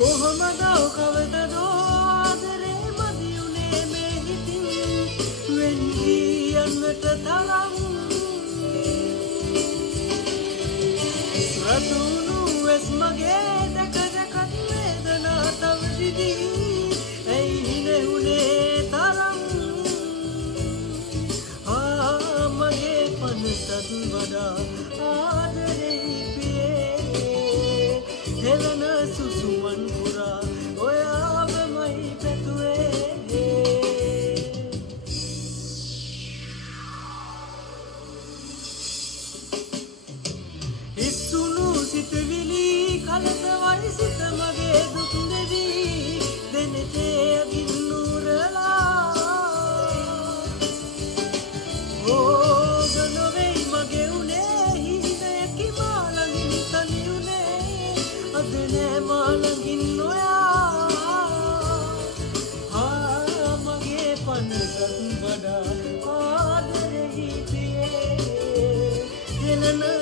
කොහොමදෝ කවදදෝ ආදරේ මදියුනේ මේ හිතින් වෙන් වී යන්නට තරම් රතුණු වෙස් මගේ දැක දැකත් වේදනා තව දිදී ඇයි නෙවුනේ තරම් මගේ පනතත් වඩා ආදරේ පියේ හෙළන සුසුමන් පුරා ඔයාවමයි පැතුවේ ඉස්සුණු සිතවිලි කලතවයි සිත මගේ දුක් දෙවී දෙනෙතේ අගින් නුරලා ඕගනොවෙයි මගේ උනේ හිහිනයකි මාළඟින් තනි උනේ අද නෑ මාළඟින් ඔයා මගේ පනතත් වඩා ආදරෙහි පියේ හෙළන